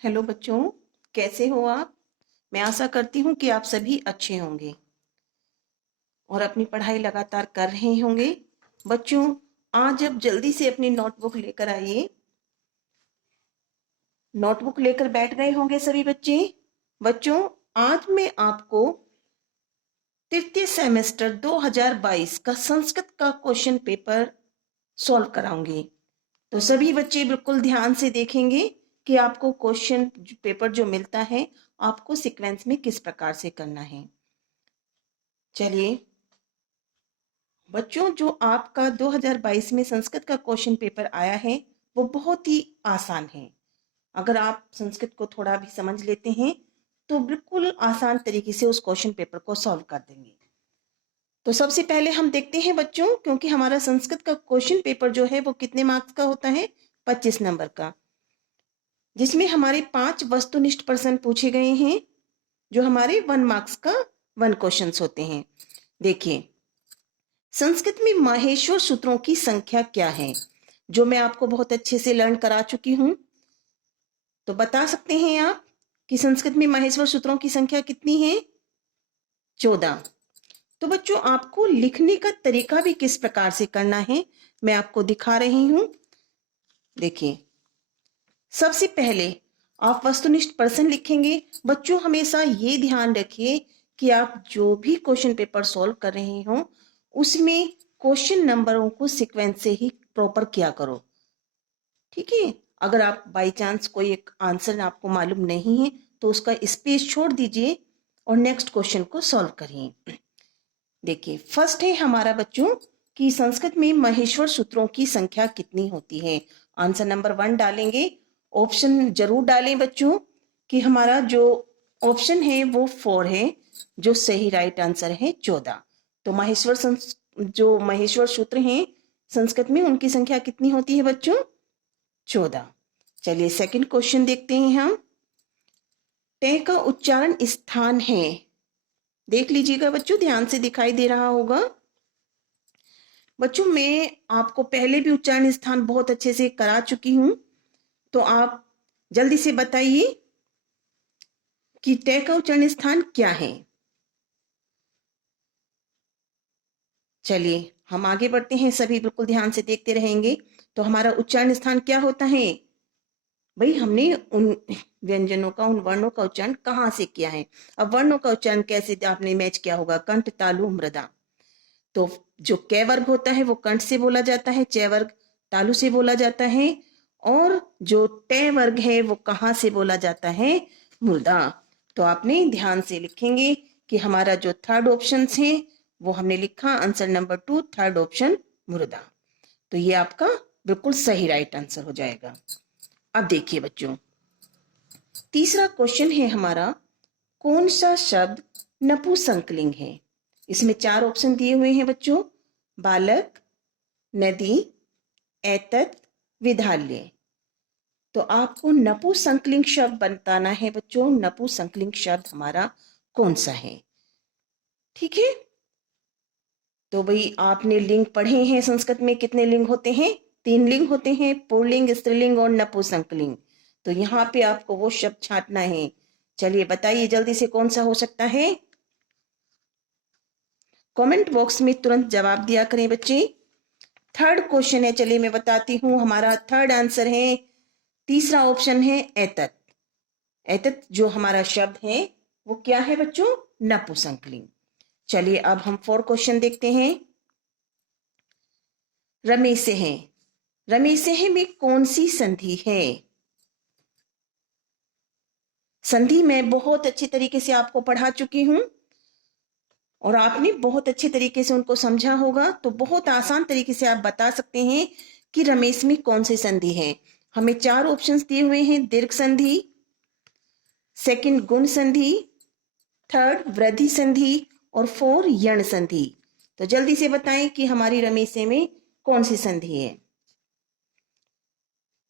Hello बच्चों, कैसे हो आप। मैं आशा करती हूँ कि आप सभी अच्छे होंगे और अपनी पढ़ाई लगातार कर रहे होंगे। बच्चों, आज अब जल्दी से अपनी नोटबुक लेकर आइए। नोटबुक लेकर बैठ गए होंगे सभी बच्चे। बच्चों, आज मैं आपको तृतीय सेमेस्टर 2022 का संस्कृत का क्वेश्चन पेपर सॉल्व कराऊंगी। तो सभी बच्चे बिल्कुल ध्यान से देखेंगे कि आपको क्वेश्चन पेपर जो मिलता है आपको सीक्वेंस में किस प्रकार से करना है। चलिए बच्चों, जो आपका 2022 में संस्कृत का क्वेश्चन पेपर आया है वो बहुत ही आसान है। अगर आप संस्कृत को थोड़ा भी समझ लेते हैं तो बिल्कुल आसान तरीके से उस क्वेश्चन पेपर को सॉल्व कर देंगे। तो सबसे पहले हम देखते हैं बच्चों, क्योंकि हमारा संस्कृत का क्वेश्चन पेपर जो है वो कितने मार्क्स का होता है, 25 नंबर का, जिसमें हमारे 5 वस्तुनिष्ठ प्रश्न पूछे गए हैं जो हमारे 1 मार्क्स का 1 क्वेश्चन होते हैं। देखिए, संस्कृत में माहेश्वर सूत्रों की संख्या क्या है, जो मैं आपको बहुत अच्छे से लर्न करा चुकी हूं। तो बता सकते हैं आप कि संस्कृत में माहेश्वर सूत्रों की संख्या कितनी है? 14। तो बच्चों, आपको लिखने का तरीका भी किस प्रकार से करना है मैं आपको दिखा रही हूं। देखिए, सबसे पहले आप वस्तुनिष्ठ प्रश्न लिखेंगे। बच्चों, हमेशा ये ध्यान रखिए कि आप जो भी क्वेश्चन पेपर सॉल्व कर रहे हो उसमें क्वेश्चन नंबरों को सीक्वेंस से ही प्रॉपर किया करो, ठीक है। अगर आप बाई चांस कोई एक आंसर आपको मालूम नहीं है तो उसका स्पेस छोड़ दीजिए और नेक्स्ट क्वेश्चन को सॉल्व करिए। देखिए, फर्स्ट है हमारा बच्चों कि संस्कृत में महेश्वर सूत्रों की संख्या कितनी होती है। आंसर नंबर 1 डालेंगे। ऑप्शन जरूर डालें बच्चों कि हमारा जो ऑप्शन है वो 4 है, जो सही राइट आंसर है 14। तो जो महेश्वर सूत्र हैं संस्कृत में उनकी संख्या कितनी होती है बच्चों? 14। चलिए सेकंड क्वेश्चन देखते हैं हम। टे का उच्चारण स्थान है, देख लीजिएगा बच्चों, ध्यान से दिखाई दे रहा होगा। बच्चों, मैं आपको पहले भी उच्चारण स्थान बहुत अच्छे से करा चुकी हूं, तो आप जल्दी से बताइए कि टे का उच्चारण स्थान क्या है। चलिए हम आगे बढ़ते हैं, सभी बिल्कुल ध्यान से देखते रहेंगे। तो हमारा उच्चारण स्थान क्या होता है भाई? हमने उन व्यंजनों का, उन वर्णों का उच्चारण कहाँ से किया है। अब वर्णों का उच्चारण कैसे आपने मैच किया होगा? कंठ, तालु, मृदा। तो जो कै वर्ग होता है वो कंठ से बोला जाता है, च वर्ग तालु से बोला जाता है, और जो टे वर्ग है वो कहाँ से बोला जाता है? मृदा। तो आपने ध्यान से लिखेंगे कि हमारा जो थर्ड ऑप्शन है वो हमने लिखा आंसर नंबर 2, थर्ड ऑप्शन मृदा। तो ये आपका बिल्कुल सही राइट आंसर हो जाएगा। अब देखिए बच्चों, तीसरा क्वेश्चन है हमारा, कौन सा शब्द नपुंसकलिंग है? इसमें 4 ऑप्शन दिए हुए हैं बच्चों, बालक, नदी, एतत्, विद्यालय। तो आपको नपुंसकलिंग शब्द बताना है बच्चों, नपुंसकलिंग शब्द हमारा कौन सा है, ठीक है। तो भाई आपने लिंग पढ़े हैं, संस्कृत में कितने लिंग होते हैं? 3 लिंग होते हैं, पुल्लिंग, स्त्रीलिंग और नपुंसकलिंग। तो यहाँ पे आपको वो शब्द छांटना है। चलिए बताइए जल्दी से कौन सा हो सकता है? कमेंट बॉक्स में तुरंत जवाब दिया करें बच्चे। थर्ड क्वेश्चन है, चलिए मैं बताती हूं, हमारा थर्ड आंसर है, तीसरा ऑप्शन है एतत्। एतत् जो हमारा शब्द है वो क्या है बच्चों? नपुंसकलिंग। चलिए अब हम 4 क्वेश्चन देखते हैं। रमेश है, रमेश है में कौन सी संधि है? संधि मैं बहुत अच्छे तरीके से आपको पढ़ा चुकी हूं और आपने बहुत अच्छे तरीके से उनको समझा होगा। तो बहुत आसान तरीके से आप बता सकते हैं कि रमेश में कौन सी संधि है। हमें 4 ऑप्शंस दिए हुए हैं, दीर्घ संधि, सेकंड गुण संधि, थर्ड वृद्धि संधि और 4 यण संधि। तो जल्दी से बताएं कि हमारी रमेश में कौन सी संधि है।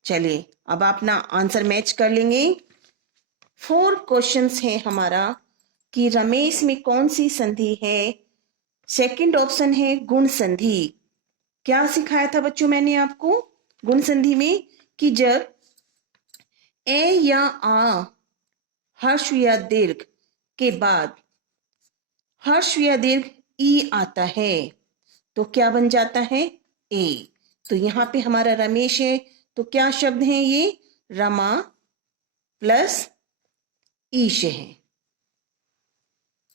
चलिए अब अपना आंसर मैच कर लेंगे। 4 क्वेश्चंस है हमारा कि रमेश में कौन सी संधि है। सेकंड ऑप्शन है गुण संधि। क्या सिखाया था बच्चों मैंने आपको गुण संधि में? कि जब ए या आ, हर्ष या दीर्घ के बाद हर्ष या दीर्घ ई आता है तो क्या बन जाता है? ए। तो यहाँ पे हमारा रमेश है तो क्या शब्द है ये? रमा प्लस ईश है।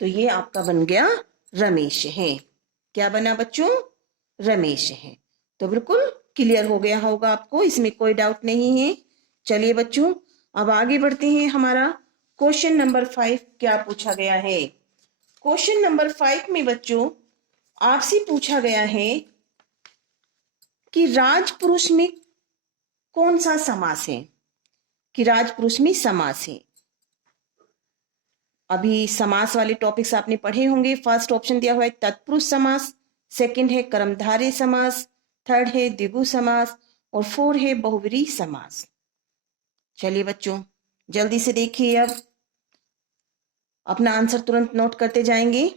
तो ये आपका बन गया रमेश है। क्या बना बच्चों? रमेश है। तो बिल्कुल क्लियर हो गया होगा आपको, इसमें कोई डाउट नहीं है। चलिए बच्चों अब आगे बढ़ते हैं। हमारा क्वेश्चन नंबर 5 क्या पूछा गया है? क्वेश्चन नंबर 5 में बच्चों आपसे पूछा गया है कि राजपुरुष में कौन सा समास है? कि राजपुरुष में समास है। अभी समास वाले टॉपिक्स आपने पढ़े होंगे। फर्स्ट ऑप्शन दिया हुआ है तत्पुरुष समास, सेकंड है कर्मधारय समास, थर्ड है द्विगु समास और फोर है बहुव्रीहि समास। चलिए बच्चों जल्दी से देखिए, अब अपना आंसर तुरंत नोट करते जाएंगे,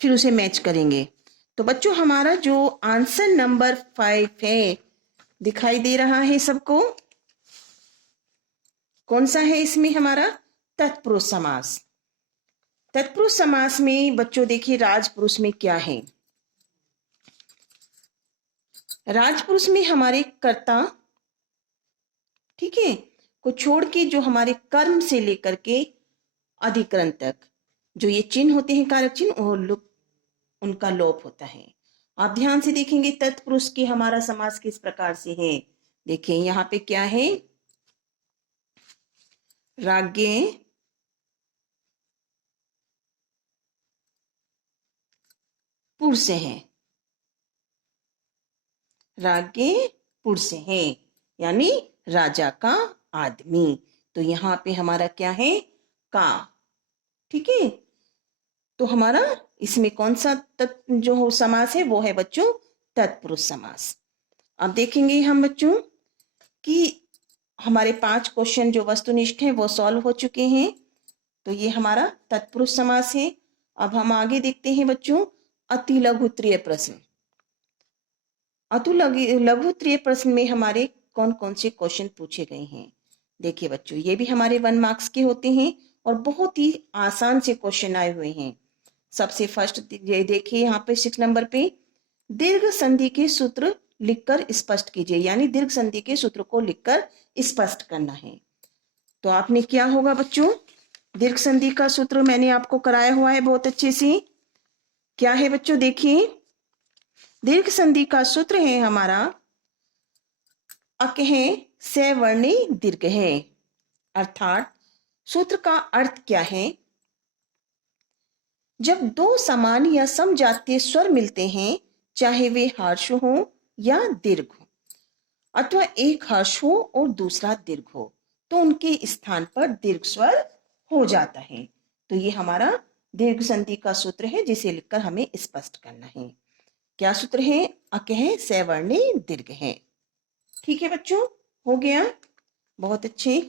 फिर उसे मैच करेंगे। तो बच्चों हमारा जो आंसर नंबर 5 है दिखाई दे रहा है सबको? कौन सा है इसमें हमारा? तत्पुरुष समास। तत्पुरुष समास में बच्चों देखिए राजपुरुष में क्या है? राजपुरुष में हमारे कर्ता, ठीक है, को छोड़ के जो हमारे कर्म से लेकर के अधिकरण तक जो ये चिन्ह होते हैं कारक चिन्ह उनका लोप होता है। आप ध्यान से देखेंगे तत्पुरुष के हमारा समास किस प्रकार से है। देखिए यहाँ पे क्या है? राज्ञे पुरुष है, राज्ञे पुरुष है यानी राजा का आदमी। तो यहाँ पे हमारा क्या है? का। ठीक है, तो हमारा इसमें कौन सा जो समास है वो है बच्चों तत्पुरुष समास। अब देखेंगे हम बच्चों कि हमारे 5 क्वेश्चन जो वस्तुनिष्ठ हैं वो सॉल्व हो चुके हैं। तो ये हमारा तत्पुरुष समास है। अब हम आगे देखते हैं बच्चों अति लघुत्तरीय प्रश्न। अति लघुत्तरीय प्रश्न में हमारे कौन कौन से क्वेश्चन पूछे गए हैं? देखिए बच्चों ये भी हमारे 1 मार्क्स के होते हैं और बहुत ही आसान से क्वेश्चन आए हुए हैं। सबसे फर्स्ट ये देखिए यहाँ पे 6 नंबर पे दीर्घ संधि के सूत्र लिखकर स्पष्ट कीजिए, यानी दीर्घ संधि के सूत्र को लिखकर स्पष्ट करना है। तो आपने क्या होगा बच्चों? दीर्घ संधि का सूत्र मैंने आपको कराया हुआ है बहुत अच्छे से। क्या है बच्चों? देखिए दीर्घ संधि का सूत्र है हमारा अक है सवर्णी दीर्घ है। अर्थात सूत्र का अर्थ क्या है? जब 2 समान या समजातीय स्वर मिलते हैं, चाहे वे हर्ष हो या दीर्घ हो, अथवा एक हर्ष हो और दूसरा दीर्घ हो, तो उनके स्थान पर दीर्घ स्वर हो जाता है। तो ये हमारा दीर्घ संधि का सूत्र है जिसे लिखकर हमें स्पष्ट करना है। क्या सूत्र है? अक है सवर्णी दीर्घ है। ठीक है बच्चों, हो गया, बहुत अच्छे।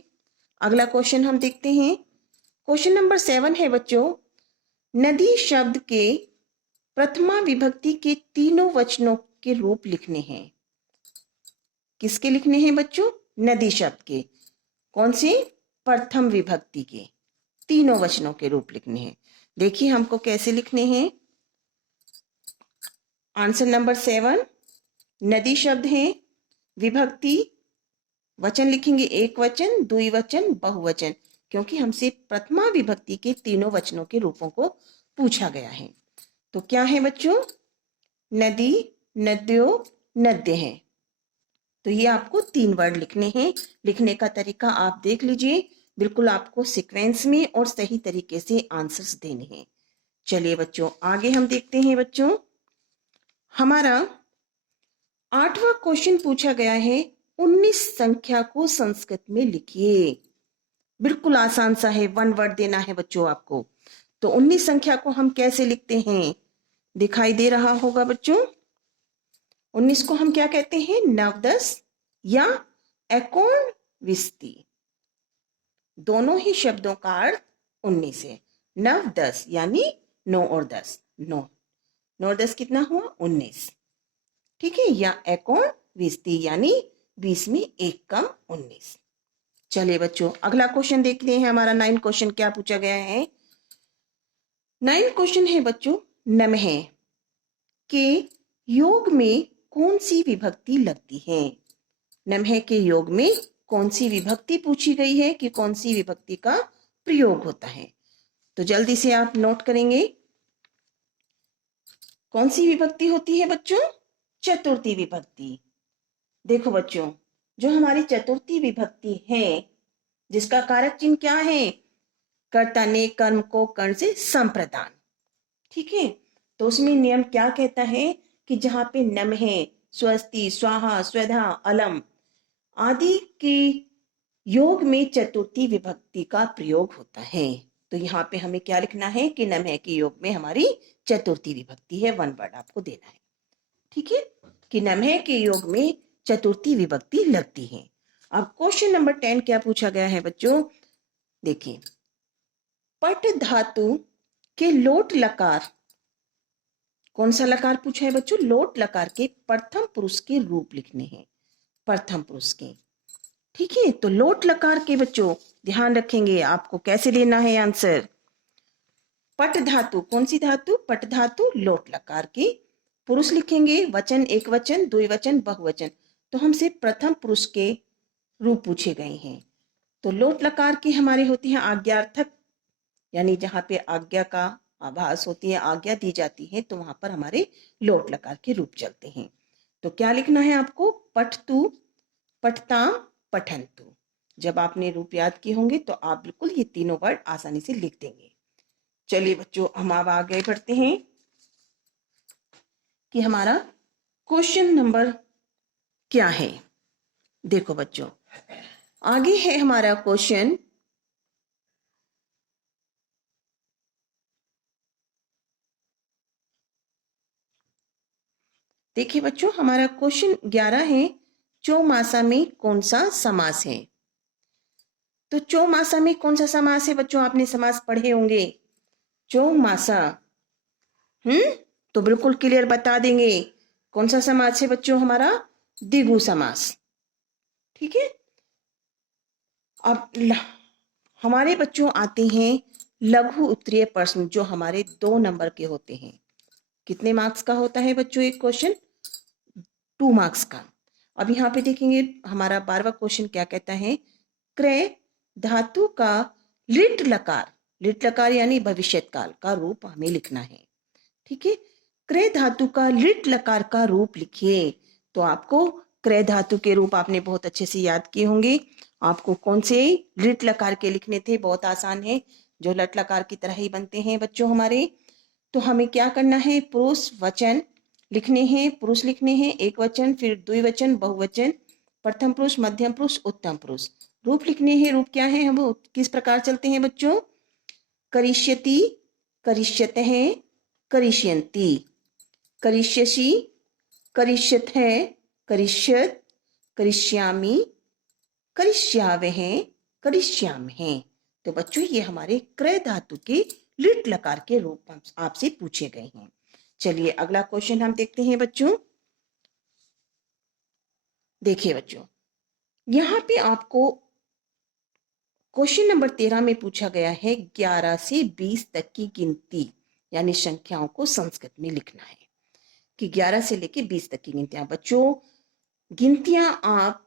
अगला क्वेश्चन हम देखते हैं। क्वेश्चन नंबर 7 है बच्चों नदी शब्द के प्रथमा विभक्ति के तीनों वचनों के रूप लिखने हैं। किसके लिखने हैं बच्चों? नदी शब्द के। कौन से? प्रथम विभक्ति के तीनों वचनों के रूप लिखने हैं। देखिए हमको कैसे लिखने हैं। आंसर नंबर 7 नदी शब्द है, विभक्ति वचन लिखेंगे एक वचन, द्विवचन, बहुवचन, क्योंकि हमसे प्रथमा विभक्ति के तीनों वचनों के रूपों को पूछा गया है। तो क्या है बच्चों? नदी, नद्यों, नद्य है। तो ये आपको 3 वर्ड लिखने हैं। लिखने का तरीका आप देख लीजिए, बिल्कुल आपको सीक्वेंस में और सही तरीके से आंसर्स देने हैं। चलिए बच्चों आगे हम देखते हैं। बच्चों हमारा 8वां क्वेश्चन पूछा गया है 19 संख्या को संस्कृत में लिखिए। बिल्कुल आसान सा है, 1 वर्ड देना है बच्चों आपको। तो 19 संख्या को हम कैसे लिखते हैं? दिखाई दे रहा होगा बच्चों। 19 को हम क्या कहते हैं? नवदस या एकोनविस्ती। दोनों ही शब्दों का अर्थ 19 है। 9 10 यानी 9 और 10, 9 और 10 कितना हुआ? 19। ठीक है, या एकोनविस्ती यानी 20 में 1 कम 19। चलिए बच्चों, अगला क्वेश्चन देखते हैं। हमारा 9 क्वेश्चन क्या पूछा गया है। 9 क्वेश्चन है बच्चों, नमः के योग में कौन सी विभक्ति लगती है। नमः के योग में कौन सी विभक्ति पूछी गई है कि कौन सी विभक्ति का प्रयोग होता है। तो जल्दी से आप नोट करेंगे। कौन सी विभक्ति होती है बच्चों? चतुर्थी विभक्ति। देखो बच्चों, जो हमारी चतुर्थी विभक्ति है, जिसका कारक चिन्ह क्या है? कर्ता ने कर्म को कर्ण से संप्रदान। ठीक है, तो उसमें नियम क्या कहता है कि जहां पे नमः, स्वस्ति, स्वाहा, स्वधा, अलम आदि के योग में चतुर्थी विभक्ति का प्रयोग होता है। तो यहाँ पे हमें क्या लिखना है कि नमः के योग में हमारी चतुर्थी विभक्ति है। 1 वर्ड आपको देना है। ठीक है, कि नमः के योग में चतुर्थी विभक्ति लगती है। अब क्वेश्चन नंबर 10 क्या पूछा गया है बच्चों? देखिए, पट धातु के लोट लकार, कौन सा लकार पूछा है बच्चों? लोट लकार के प्रथम पुरुष के रूप लिखने हैं, प्रथम पुरुष के। ठीक है, तो लोट लकार के बच्चों ध्यान रखेंगे आपको कैसे लेना है आंसर। पट धातु, कौन सी धातु? पट धातु, लोट लकार के पुरुष लिखेंगे, वचन एक वचन, द्विवचन, बहुवचन। तो हमसे प्रथम पुरुष के रूप पूछे गए हैं। तो लोट लकार के हमारे होते हैं आज्ञार्थक, यानी जहां पे आज्ञा का आभास होती है, आज्ञा दी जाती है, तो वहां पर हमारे लोट लकार के रूप चलते हैं। तो क्या लिखना है आपको? पठतु, पठताम, पठन्तु। जब आपने रूप याद किए होंगे तो आप बिल्कुल ये तीनों वर्ड आसानी से लिख देंगे। चलिए बच्चों, हम अब आगे बढ़ते हैं कि हमारा क्वेश्चन नंबर क्या है। देखो बच्चों, आगे है हमारा क्वेश्चन। देखिए बच्चों, हमारा क्वेश्चन 11 है, चौमासा में कौन सा समास है। तो चौमासा में कौन सा समास है बच्चों? आपने समास पढ़े होंगे। चौमासा, तो बिल्कुल क्लियर बता देंगे कौन सा समास है बच्चों? हमारा द्विगु समास। ठीक है, अब हमारे बच्चों आते हैं लघु उत्तरीय प्रश्न, जो हमारे 2 नंबर के होते हैं। कितने मार्क्स का होता है बच्चों एक क्वेश्चन? 2 मार्क्स का। अब यहाँ पे देखेंगे हमारा 12वां क्वेश्चन क्या कहता है। क्रय धातु का लिट लकार, लिट लकार यानी भविष्यत काल का रूप हमें लिखना है। ठीक है, क्रय धातु का लिट लकार का रूप लिखिए। तो आपको क्रय धातु के रूप आपने बहुत अच्छे से याद किए होंगे। आपको कौन से लिट लकार के लिखने थे? बहुत आसान है, जो लट लकार की तरह ही बनते हैं बच्चों हमारे। तो हमें क्या करना है? पुरुष वचन लिखने हैं, पुरुष लिखने हैं, एक वचन, फिर द्विवचन, बहुवचन, प्रथम पुरुष, मध्यम पुरुष, उत्तम पुरुष। रूप लिखने हैं। रूप क्या है? हम किस प्रकार चलते हैं बच्चों? करिष्यति, करिष्यतः, करिष्यन्ति, करिष्यसि, करिष्यतः, करिष्यत, करिष्यामि, करिष्यावः, करिष्यामहे। तो बच्चों ये हमारे क्रय धातु के लिट लकार के रूप आपसे पूछे गए हैं। चलिए अगला क्वेश्चन हम देखते हैं बच्चों। देखिए बच्चों, यहाँ पे आपको क्वेश्चन नंबर 13 में पूछा गया है 11 से 20 तक की गिनती, यानी संख्याओं को संस्कृत में लिखना है कि 11 से लेके 20 तक की गिनतियां। बच्चों गिनतियां आप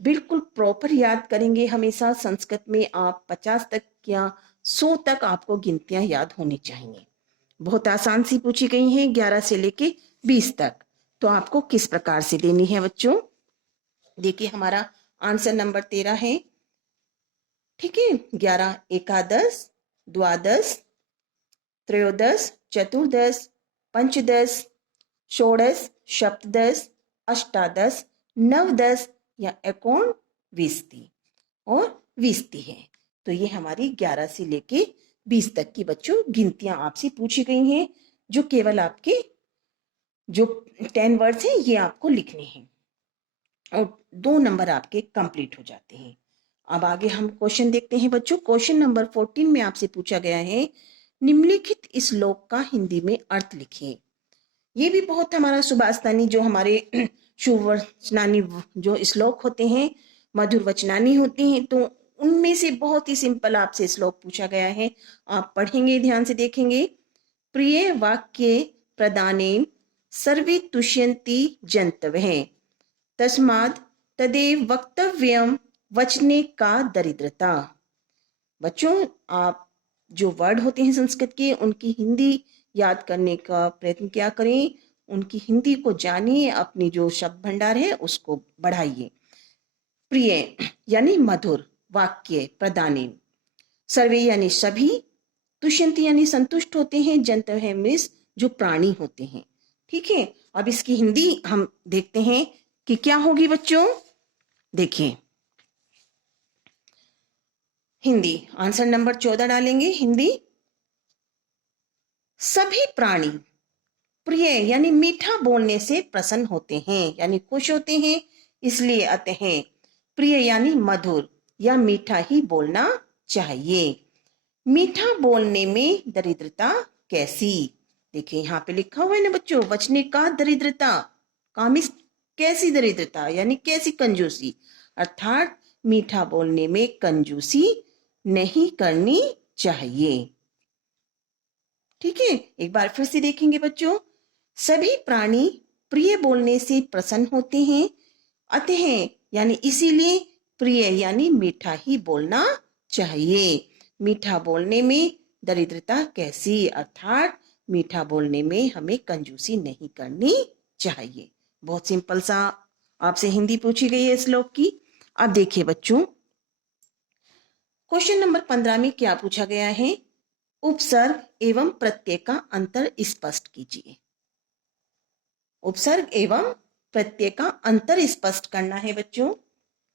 बिल्कुल प्रॉपर याद करेंगे हमेशा। संस्कृत में आप 50 तक या 100 तक आपको गिनतियां याद होनी चाहिए। बहुत आसान सी पूछी गई हैं 11 से लेके 20 तक। तो आपको किस प्रकार से देनी है बच्चों? देखिए हमारा आंसर नंबर 13 है। ठीक है, 11 एकादश, द्वादश, त्रयोदश, चतुर्दश, पंचदश, षोडश, सप्तदश, अष्टादश, नवदश या एकोनविंशति और विंशति है। तो ये हमारी 11 से लेके 20 तक की बच्चों गिनतियां आपसे पूछी गई हैं, जो केवल आपके जो 10 वर्ड्स हैं ये आपको लिखने हैं और 2 नंबर आपके कंप्लीट हो जाते हैं। अब आगे हम क्वेश्चन देखते हैं बच्चों। क्वेश्चन नंबर 14 में आपसे पूछा गया है निम्नलिखित श्लोक का हिंदी में अर्थ लिखिए। ये भी बहुत हमारा सुभाषितानी, जो हमारे शुभवचनानी जो श्लोक होते हैं, मधुर वचनानी होती हैं, तो उनमें से बहुत ही सिंपल आपसे श्लोक पूछा गया है, आप पढ़ेंगे, ध्यान से देखेंगे। प्रिय वाक्य प्रदानेन सर्वे तुष्यन्ति जन्तवः, तस्माद् तदेव वक्तव्यम वचने का दरिद्रता। बच्चों, आप जो वर्ड होते हैं संस्कृत के, उनकी हिंदी याद करने का प्रयत्न क्या करें, उनकी हिंदी को जानिए, अपनी जो शब्द भंडार है उसको बढ़ाइए। प्रिय यानी मधुर, वाक्य प्रदाने, सर्वे यानी सभी, तुष्यंती यानी संतुष्ट होते हैं, जंतव है मीन्स जो प्राणी होते हैं। ठीक है, अब इसकी हिंदी हम देखते हैं कि क्या होगी बच्चों। देखिए हिंदी, आंसर नंबर 14 डालेंगे हिंदी। सभी प्राणी प्रिय यानी मीठा बोलने से प्रसन्न होते हैं, यानी खुश होते हैं, इसलिए अतः प्रिय यानी मधुर या मीठा ही बोलना चाहिए। मीठा बोलने में दरिद्रता कैसी, देखिए यहाँ पे लिखा हुआ है ना बच्चों, वचने का दरिद्रता, कामिस कैसी दरिद्रता यानी कैसी कंजूसी, अर्थात मीठा बोलने में कंजूसी नहीं करनी चाहिए। ठीक है, एक बार फिर से देखेंगे बच्चों। सभी प्राणी प्रिय बोलने से प्रसन्न होते हैं, अतः यानी इसीलिए प्रिय यानी मीठा ही बोलना चाहिए। मीठा बोलने में दरिद्रता कैसी, अर्थात मीठा बोलने में हमें कंजूसी नहीं करनी चाहिए। बहुत सिंपल सा आपसे हिंदी पूछी गई है श्लोक की। अब देखिए बच्चों, क्वेश्चन नंबर 15 में क्या पूछा गया है, उपसर्ग एवं प्रत्यय का अंतर स्पष्ट कीजिए। उपसर्ग एवं प्रत्यय का अंतर स्पष्ट करना है बच्चों।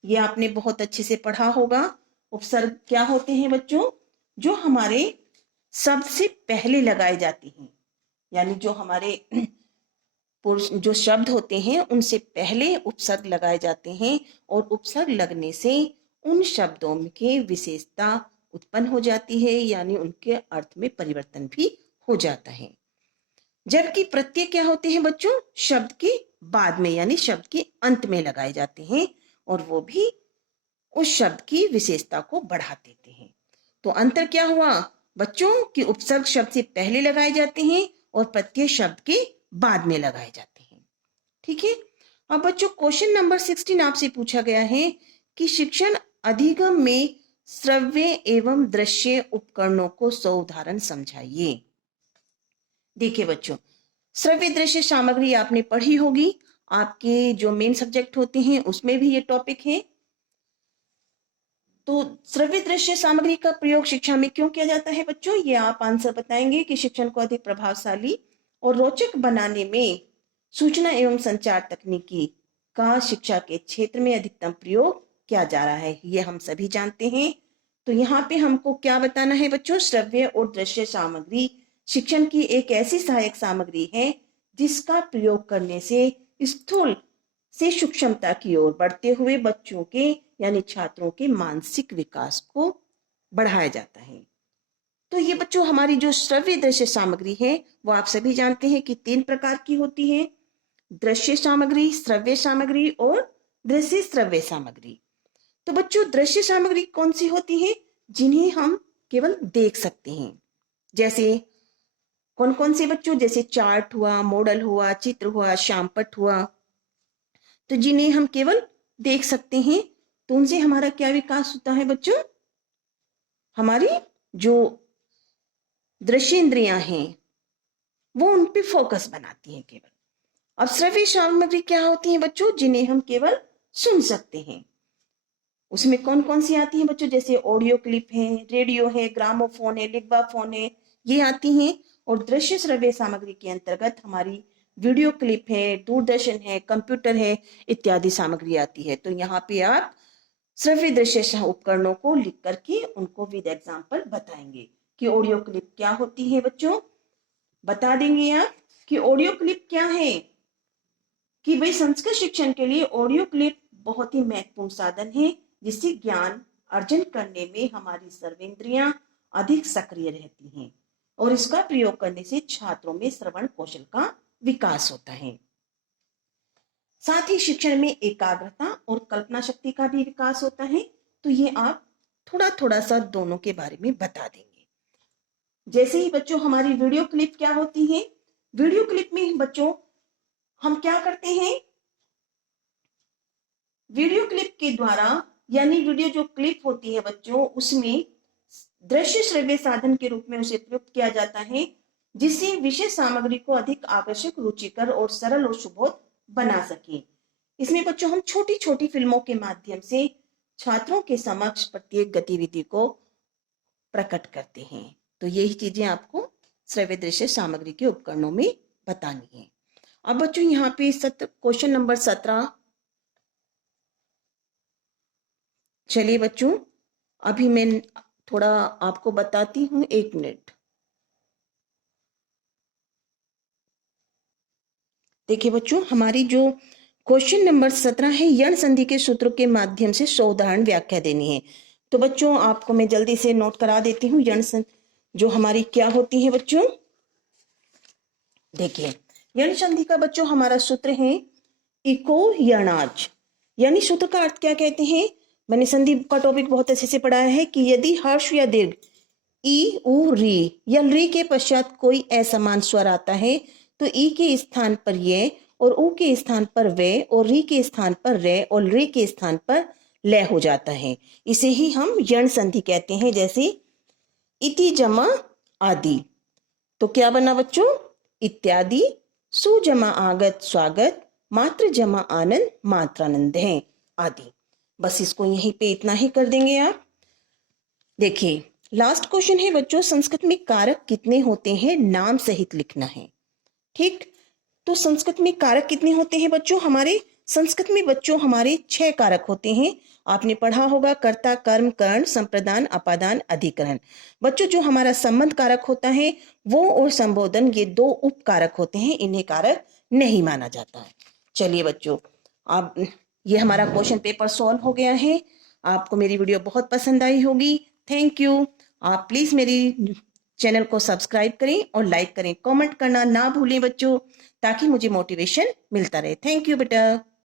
ये आपने बहुत अच्छे से पढ़ा होगा। उपसर्ग क्या होते हैं बच्चों, जो हमारे शब्द से पहले लगाए जाते हैं, यानी जो हमारे जो शब्द होते हैं उनसे पहले उपसर्ग लगाए जाते हैं, और उपसर्ग लगने से उन शब्दों के विशेषता उत्पन्न हो जाती है, यानी उनके अर्थ में परिवर्तन भी हो जाता है। जबकि प्रत्यय क्या होते हैं बच्चों, शब्द के बाद में यानी शब्द के अंत में लगाए जाते हैं, और वो भी उस शब्द की विशेषता को बढ़ा देते हैं। तो अंतर क्या हुआ बच्चों, कि उपसर्ग शब्द से पहले लगाए जाते हैं और प्रत्यय शब्द के बाद में लगाए जाते हैं। ठीक है, अब बच्चों क्वेश्चन नंबर 16 आपसे पूछा गया है कि शिक्षण अधिगम में श्रव्य एवं दृश्य उपकरणों को 100 उदाहरण समझाइए। देखिए बच्चों, श्रव्य दृश्य सामग्री आपने पढ़ी होगी, आपके जो मेन सब्जेक्ट होते हैं उसमें भी ये टॉपिक है। तो श्रव्य दृश्य सामग्री का प्रयोग शिक्षा में क्यों किया जाता है बच्चों, ये आप आंसर बताएंगे कि शिक्षण को अधिक प्रभावशाली और रोचक बनाने में सूचना एवं संचार तकनीकी का शिक्षा के क्षेत्र में अधिकतम प्रयोग किया जा रहा है, ये हम सभी जानते हैं। तो यहाँ पे हमको क्या बताना है बच्चों, श्रव्य और दृश्य सामग्री शिक्षण की एक ऐसी सहायक सामग्री है जिसका प्रयोग करने से स्थूल से सूक्ष्मता की ओर बढ़ते हुए बच्चों के यानी छात्रों के मानसिक विकास को बढ़ाया जाता है। तो ये बच्चों हमारी जो श्रव्य दृश्य सामग्री है वो आप सभी जानते हैं कि 3 प्रकार की होती है, दृश्य सामग्री, श्रव्य सामग्री और दृश्य श्रव्य सामग्री। तो बच्चों दृश्य सामग्री कौन सी होती है, जिन्हें हम केवल देख सकते हैं, जैसे कौन कौन से बच्चों, जैसे चार्ट हुआ, मॉडल हुआ, चित्र हुआ, श्यामपट्ट हुआ, तो जिन्हें हम केवल देख सकते हैं, तो उनसे हमारा क्या विकास होता है बच्चों, हमारी जो दृश्य इंद्रियां हैं वो उन पे फोकस बनाती हैं केवल। अब श्रव्य सामग्री क्या होती है बच्चों, जिन्हें हम केवल सुन सकते हैं, उसमें कौन कौन सी आती हैं बच्चों, जैसे ऑडियो क्लिप है, रेडियो है, ग्रामोफोन है, लिग्बा फोन है, ये आती हैं। और दृश्य श्रव्य सामग्री के अंतर्गत हमारी वीडियो क्लिप है, दूरदर्शन है, कंप्यूटर है, इत्यादि सामग्री आती है। तो यहाँ पे आप श्रव्य दृश्य उपकरणों को लिख करके उनको विद एग्जाम्पल बताएंगे कि ऑडियो क्लिप क्या होती है बच्चों, बता देंगे आप कि ऑडियो क्लिप क्या है, कि भाई संस्कृत शिक्षण के लिए ऑडियो क्लिप बहुत ही महत्वपूर्ण साधन है, जिससे ज्ञान अर्जन करने में हमारी सर्वेंद्रियां अधिक सक्रिय रहती हैं, और इसका प्रयोग करने से छात्रों में श्रवण कौशल का विकास होता है। साथ ही शिक्षण में एकाग्रता और कल्पना शक्ति का भी विकास होता है। तो ये आप थोड़ा थोड़ा सा दोनों के बारे में बता देंगे। जैसे ही बच्चों हमारी वीडियो क्लिप क्या होती है, वीडियो क्लिप में बच्चों हम क्या करते हैं, वीडियो क्लिप के द्वारा यानी वीडियो जो क्लिप होती है बच्चों, उसमें दृश्य श्रव्य साधन के रूप में उसे प्रयुक्त किया जाता है, जिससे विषय सामग्री को अधिक आकर्षक, रुचिकर और सरल और सुबोध बना सके। इसमें बच्चों हम छोटी छोटी फिल्मों के माध्यम से छात्रों के समक्ष प्रत्येक गतिविधि को प्रकट करते हैं। तो यही चीजें आपको श्रव्य दृश्य सामग्री के उपकरणों में बतानी है। अब बच्चों यहाँ पे क्वेश्चन नंबर 17, चलिए बच्चों अभी मैं थोड़ा आपको बताती हूँ, 1 मिनट। देखिए बच्चों, हमारी जो क्वेश्चन नंबर 17 है, यण संधि के सूत्रों के माध्यम से 100 उदाहरण व्याख्या देनी है। तो बच्चों आपको मैं जल्दी से नोट करा देती हूँ यण संधि जो हमारी क्या होती है बच्चों। देखिए यण संधि का बच्चों हमारा सूत्र है इको यणाज, यानी सूत्र का अर्थ क्या कहते हैं। मैंने संधि का टॉपिक बहुत अच्छे से पढ़ाया है कि यदि हर्ष या दीर्घ ई उ री या री के पश्चात कोई असमान स्वर आता है तो ई के स्थान पर ये और उ के स्थान पर वे और री के स्थान पर रे और रे के स्थान पर लय हो जाता है। इसे ही हम यण संधि कहते हैं। जैसे इति जमा आदि, तो क्या बना बच्चों, इत्यादि, सु जमा आगत स्वागत, मात्र जमा आनंद मात्रानंद है आदि। बस इसको यहीं पे इतना ही कर देंगे आप। देखिए लास्ट क्वेश्चन है बच्चों, संस्कृत में कारक कितने होते हैं, नाम सहित लिखना है। ठीक, तो संस्कृत में कारक कितने होते हैं बच्चों, हमारे संस्कृत में बच्चों हमारे 6 कारक होते हैं। आपने पढ़ा होगा कर्ता, कर्म, कर्ण, संप्रदान, अपादान, अधिकरण। बच्चों जो हमारा संबंध कारक होता है वो और संबोधन, ये 2 उपकारक होते हैं, इन्हें कारक नहीं माना जाता है। चलिए बच्चों अब ये हमारा क्वेश्चन पेपर सॉल्व हो गया है। आपको मेरी वीडियो बहुत पसंद आई होगी। Thank you. आप प्लीज मेरी चैनल को सब्सक्राइब करें और लाइक करें, कमेंट करना ना भूलें बच्चों, ताकि मुझे मोटिवेशन मिलता रहे। थैंक यू बेटा।